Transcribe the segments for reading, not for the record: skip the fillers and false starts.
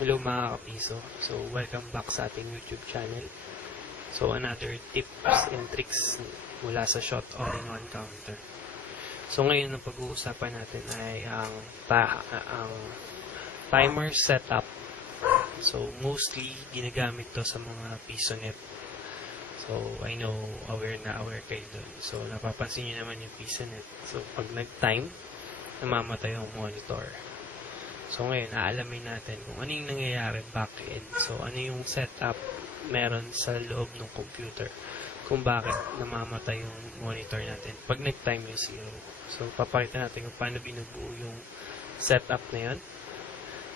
Hello mga kapiso. So, welcome back sa ating YouTube channel. So, another tips and tricks mula sa shot all-in-one counter. So, ngayon ang pag-uusapan natin ay ang timer setup. So, mostly ginagamit to sa mga Pisonet. So, I know, aware kayo dun. So, napapansin nyo naman yung Pisonet. So, pag nag-time, namamatay yung monitor. So, ngayon, aalamin natin kung ano yung nangyayari back-end. So, ano yung setup meron sa loob ng computer. Kung bakit namamatay yung monitor natin pag nag-time yung 0. So, papakita natin kung paano binubuo yung setup na yun.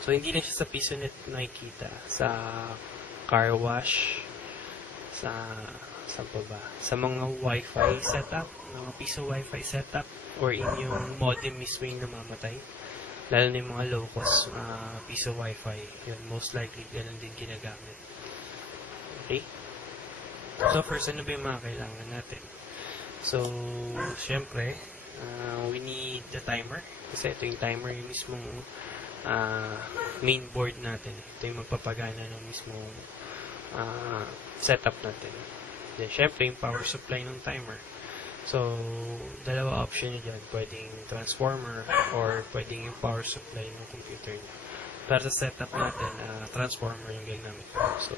So, hindi lang siya sa Pisonet nakikita. Sa car wash, sa mga Wi-Fi setup, mga piso Wi-Fi setup, or in yung modem mismo yung namamatay. Lalo na yung mga low-cost piso Wi-Fi. Yun, most likely, ganun din ginagamit. Okay? So, first, ano ba yung mga kailangan natin? So, syempre, we need the timer. Kasi ito yung timer, yung mismong main board natin. Ito yung magpapagana ng mismong setup natin. Then, syempre, yung power supply ng timer. So, dalawa option nyo dyan. Pwedeng transformer or pwedeng yung power supply ng computer nyo. Para sa setup natin, transformer yung gagamit ko. So,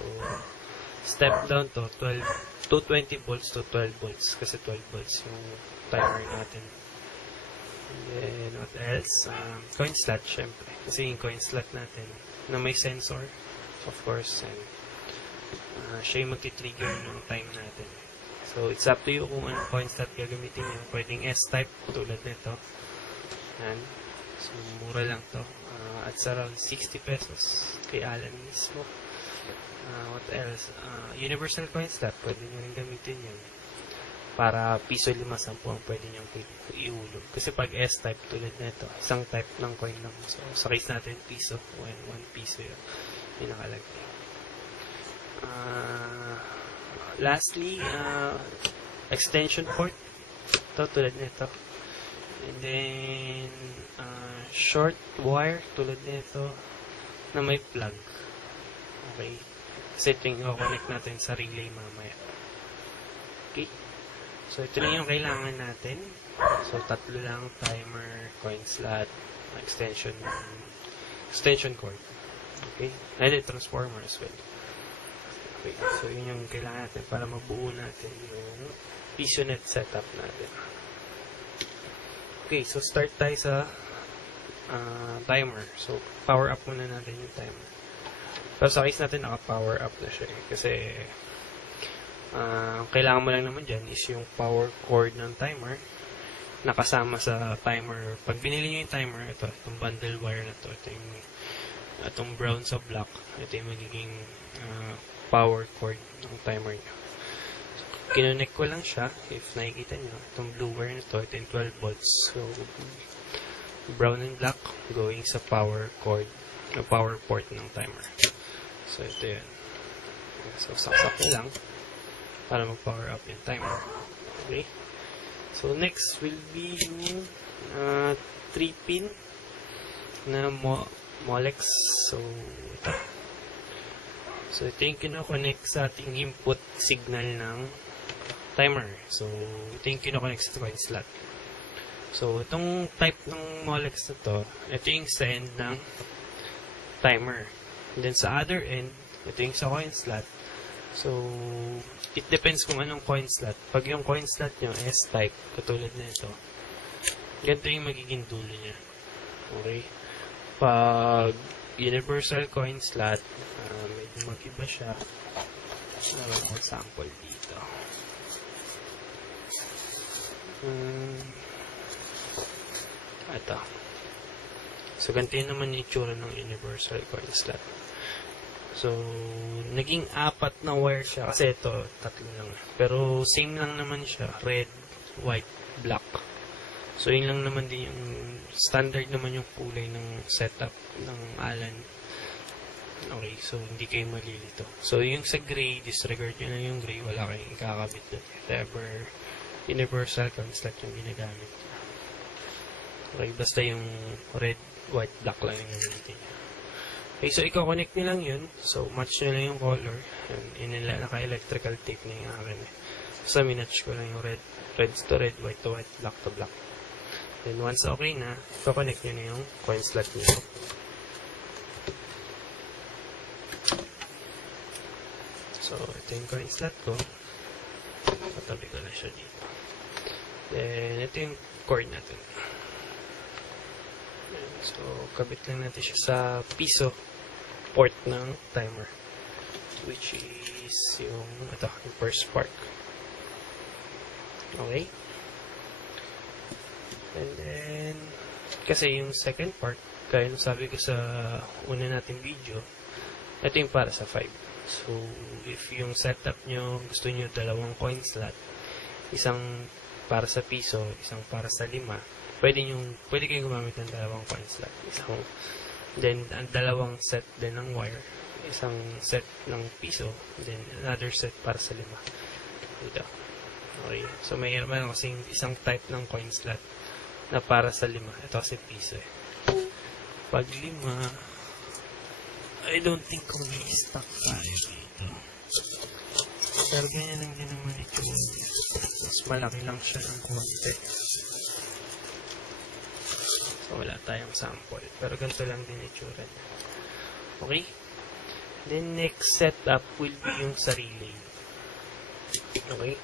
step down to 220 volts to 12 volts. Kasi 12 volts yung timer natin. And then, what else? Coin slot, syempre. Kasi yung coin slot natin na may sensor, of course, and siya yung magti-trigger ng time natin. So, it's up to you kung anong coin slot gagamitin nyo. Pwedeng S-type, tulad nito. Yan. So, mura lang to. At around 60 pesos kay Alan mismo. What else? Universal coin slot, pwede nyo rin gamitin yun. Para piso 5-10 ang pwede nyo iulog. Kasi pag S-type, tulad nito, isang type ng coin lang. So, sa case natin, piso. 1 piso yun. Yung nakalagay. Lastly, extension port. Ito, tulad nito. And then, short wire, tulad nito, na may plug. Okay. Kasi ito yung connect natin sa relay mamaya. Okay. So, ito na yung kailangan natin. So, 3 lang: timer, coin slot, extension cord. Okay. And then, transformer as well. Okay, so yun yung kailangan natin para mabuo natin yung Pisonet setup natin. Okay, so start tayo sa timer. So, power up muna natin yung timer. Pero sa case natin, naka-power up na siya. Kasi, kailangan mo lang naman dyan is yung power cord ng timer nakasama sa timer. Pag binili nyo yung timer, itong bundle wire na to, itong brown sa black, ito yung magiging power cord ng timer nyo. So, kinonect ko lang siya. If nakikita nyo, itong blue wire na ito yung 12 volts. So, brown and black going sa power cord, power port ng timer. So, ito yun. So, saksak ko lang para mag-power up yung timer. Okay? So, next will be yung 3-pin na Molex. So, ito. So, ito yung kinoconnect sa ating input signal ng timer. So, ito yung kinoconnect sa coin slot. So, itong type ng Molex na to, ito yung send ng timer. And then, sa other end, ito yung sa coin slot. So, it depends kung anong coin slot. Pag yung coin slot nyo, S-type, katulad na ito, ganito yung magiging dulo niya. Okay? Pag universal coin slot, medyo mag-iba siya. Meron sample dito. Ito. So, ganito naman yung itsura ng universal coin slot. So, naging 4 na wire siya. Kasi ito, 3 lang. Pero, same lang naman siya. Red, white, black. So, yun lang naman din yung standard naman yung kulay ng setup ng Alan. Okay, so hindi kayo malilito. So, yung sa gray, disregard nyo na yung gray. Wala kayong kakabit doon. If ever, universal coin slot yung ginagamit. Okay, basta yung red, white, black lang yung gamitin nyo. Okay, so i-connect nyo lang yun. So, match nyo lang yung color. And naka-electrical tape na yung akin. So, minatch ko lang yung red. Reds to red, white to white, black to black. Then, once okay na, i-connect nyo na yung coin slot nyo. So, ito yung coin slot ko. Patabi ko na siya dito. Then, ito yung cord natin. So, kabit lang natin siya sa piso port ng timer. Which is yung, ito, yung first spark. Okay? And then, kasi yung second part, kaya nung sabi ko sa una nating video, ito yung para sa 5. So, if yung setup nyo, gusto nyo dalawang coin slot, isang para sa piso, isang para sa 5, pwede kayong gumamit ng dalawang coin slot. Then, ang dalawang set din ng wire. Isang set ng piso, then another set para sa 5. Dito. Okay. So, mayroon kasing isang type ng coin slot na para sa 5. Ito kasi piso eh. Pag 5, I don't think kung may stock tayo dito. Pero ganyan lang din naman ito. Mas malaki lang siya ng konti. So, wala tayong sample. Pero ganito lang din itsura niya. Okay? Then, next setup will be yung sa relay. Okay?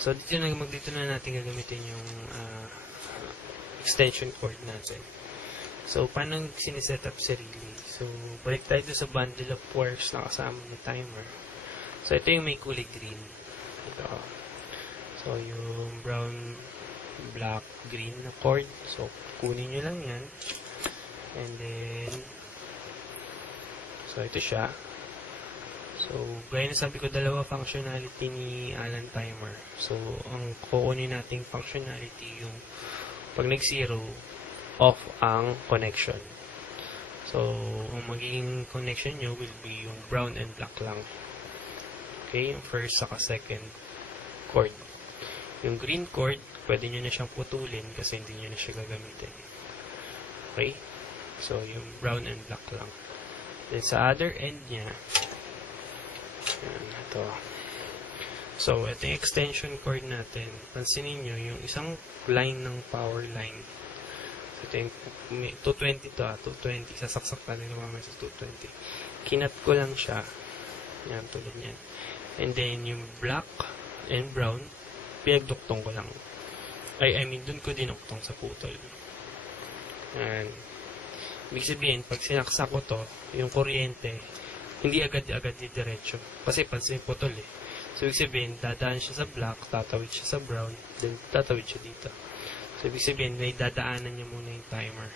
So, dito na natin gagamitin yung extension cord natin. So, paano siniset up sa relay? So, balik tayo sa bundle of wires na kasama ng timer. So, ito yung may kulay green. Ito. So, yung brown, black, green na cord. So, kunin nyo lang yan. And then, so, ito siya. So, gaya na sabi ko, dalawa functionality ni Allen timer. So, ang kukunin nating functionality yung pag nag-zero, off ang connection. So, ang magiging connection nyo will be yung brown and black lang. Okay? Yung first saka second cord. Yung green cord, pwede nyo na siyang putulin kasi hindi nyo na siya gagamitin. Okay? So, yung brown and black lang. Then, sa other end niya, ito. So, ito yung extension cord natin. Pansinin nyo, yung isang line ng power line. Ito yung 220 to 220. Sasaksak natin naman sa 220. Kinat ko lang siya. Yan, tulad yan. And then, yung black and brown, pinagduktong ko lang. I mean, dun ko dinuktong sa putol. Yan. Ibig sabihin, pag sinaksak ko to, yung kuryente, hindi agad-agad diretso. Kasi pansin putol eh. So, ibig sabihin, dadaan siya sa black, tatawid siya sa brown, then tatawid siya dito. So, ibig sabihin, may dadaanan niya muna yung timer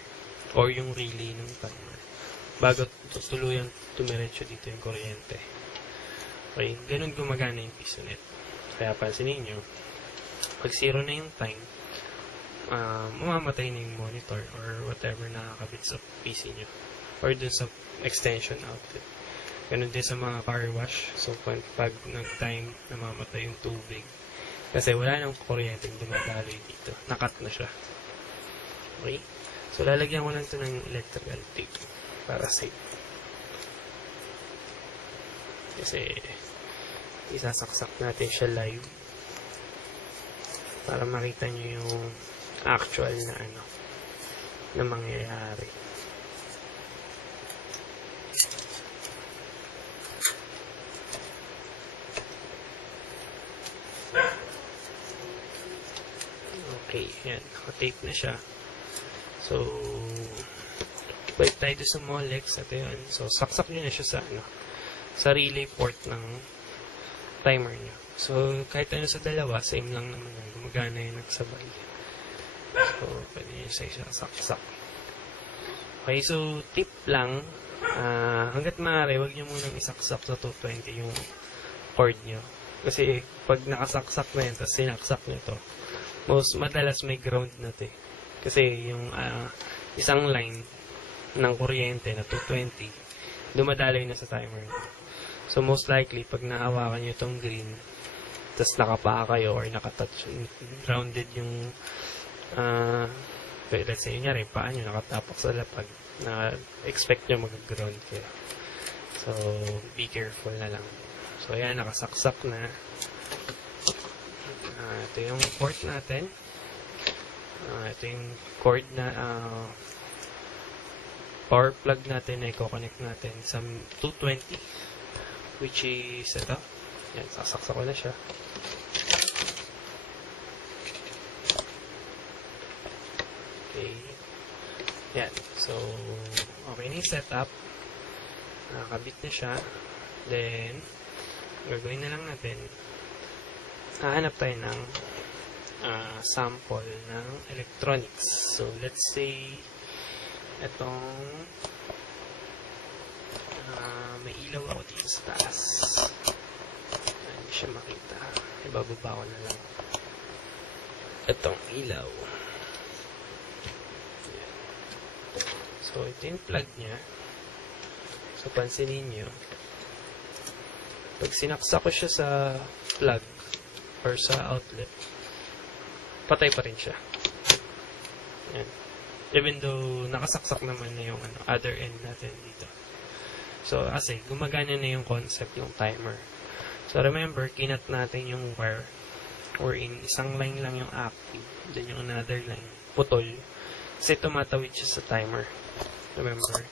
or yung relay ng timer bago tuluyang tumiretso dito yung kuryente. Okay, ganun gumagana yung Pisonet. Kaya pansinin nyo, pag 0 na yung time, mamamatay na yung monitor or whatever nakakabit sa PC nyo or dun sa extension outlet. Ganun din sa mga car wash. So, pag nag-time, namamatay yung tubig. Kasi wala nang kuryenteng dumadaloy dito. Nakat na siya. Okay? So, lalagyan ko lang ito ng electrical tape para safe. Kasi, isasaksak natin siya live para makita nyo yung actual na na mangyayari. Okay, yan. Naka-tape na siya. So, balik tayo sa Molex. Ito yun. So, saksak nyo na siya sa relay port ng timer nyo. So, kahit ano sa dalawa, same lang naman yun. Gumagana yung nagsabay. So, pwede nyo sa isa saksak. Okay, so, tip lang. Hanggat maaari, huwag nyo munang isaksak sa 220 yung cord nyo. Kasi, pag nakasaksak na yun, tapos sinaksak nyo to, madalas may ground na to eh. Kasi yung isang line ng kuryente na 220 dumadaloy na sa timer. So most likely pag nahawakan nyo itong green tapos nakapaa kayo or nakatouch grounded yung let's say yun paa nyo nakatapak sa lapag, na expect nyo mag-ground kayo. So, be careful na lang. So, ayan, nakasaksak na. Ito yung port natin. Ito yung cord na power plug natin na i-connect natin sa 220, which is ito. Yan, sasaksak ko na siya. Okay. Yan. So, okay na yung setup. Nakakabit na siya. Then, gagawin na lang natin. Hahanap tayo ng sample ng electronics. So, let's say, itong may ilaw ako dito sa taas. Hindi siya makita. Ibababa ko na lang itong ilaw. So, ito yung plug niya. So, pansinin nyo. Pag sinaksak ko siya sa plug or sa outlet, patay pa rin siya. Yan. Even though nakasaksak naman na yung other end natin dito. So, kasi gumagana na yung concept, yung timer. So, remember, kinat natin yung wire wherein isang line lang yung active, then yung another line putol. Kasi tumatawid siya sa timer. Remember?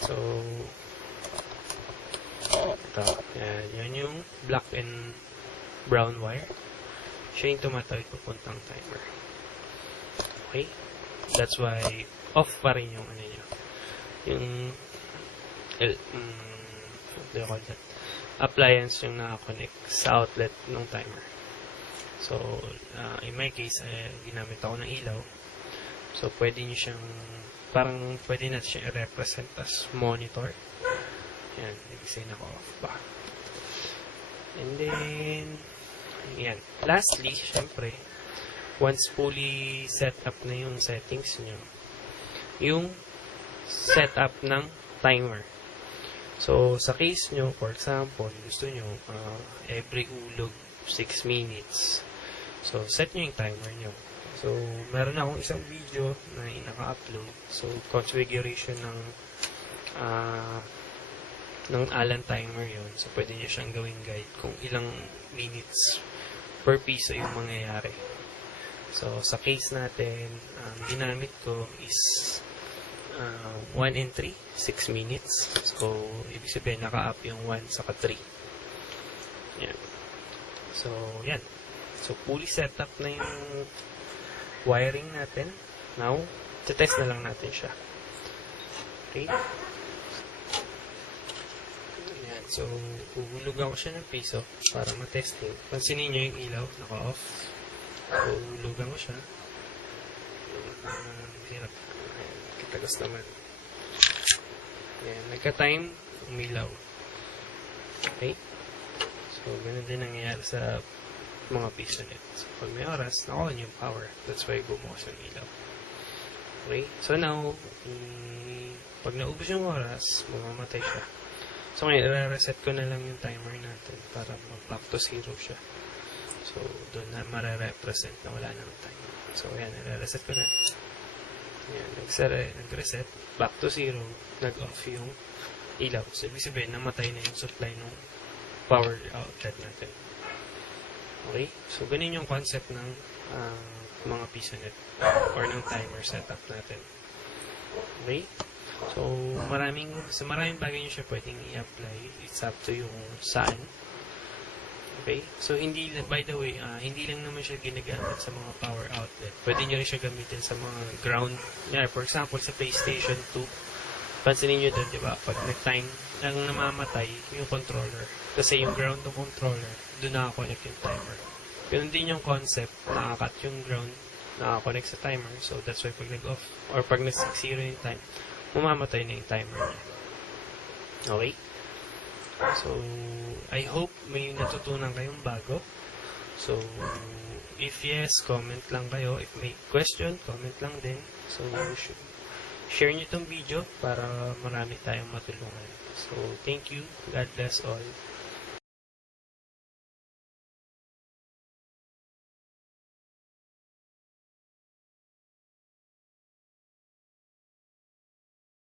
So, ito. Yan. Yan yung black and brown wire. Siya yung tumatawid papuntang timer. Okay? That's why off pa rin yung ano nyo. Yung what do you call that? Appliance yung nakakonect sa outlet ng timer. So, in my case, ginamit ako ng ilaw. So, pwede nyo siyang parang pwede natin siya i-represent as monitor. Yan. Nag-sign ako off pa. And then, yan. Lastly, syempre, once fully set up na yung settings nyo, yung setup ng timer. So, sa case nyo, for example, gusto nyo, every hulog 6 minutes. So, set nyo yung timer nyo. So, meron akong isang video na naka-upload. So, configuration ng Allen timer yon. So, pwede nyo siyang gawing guide kung ilang minutes per piso yung mangyayari. So, sa case natin, ginamit ko is 1 and 3, 6 minutes. So, ibig sabihin, naka-up yung 1 saka 3. Yan. So, yan. So, fully set up na yung wiring natin. Now, test na lang natin siya. Okay? Yan. So, uhulugan ko siya ng piso para matesting. Pansinin nyo yung ilaw, naka-off. So, uhulugan ko siya. Hirap. Kitagas naman. Yan. Nagka-time, umilaw. Okay? So, ganun din nangyayari sa mga pisonet. So, pag may oras, naka-on yung power. That's why bumukas yung ilaw. Okay? So, now, pag naubos yung oras, mamamatay siya. So, ngayon, i-reset ko na lang yung timer natin para mag-back to 0 siya. So, doon na mare-represent na wala nang timer. So, ayan, i-reset ko na. Ayan, nag-reset, back to 0, nag-off yung ilaw. So, ibig sabihin, namatay na yung supply ng power outlet natin. Okay? So, ganun yung concept ng mga pisonet or ng timer setup natin. Okay? So, maraming bagay nyo siya pwedeng i-apply. It's up to yung saan. Okay? So, by the way, hindi lang naman siya ginagamit sa mga power outlet. Pwede nyo rin siya gamitin sa mga ground. Yeah, for example, sa PlayStation 2, pansinin nyo doon, di ba? Pag nag-time, ang namamatay yung controller. Kasi yung ground ng controller, doon nakakonect yung timer. Ganun din yung concept, nakakat yung ground, nakakonect sa timer. So, that's why pag nag-off, or pag nag-0 yung time, mamamatay na yung timer niya. Okay? So, I hope may natutunan kayong bago. So, if yes, comment lang kayo. If may question, comment lang din. So, share nyo itong video para marami tayong matulungan. So, thank you. God bless all.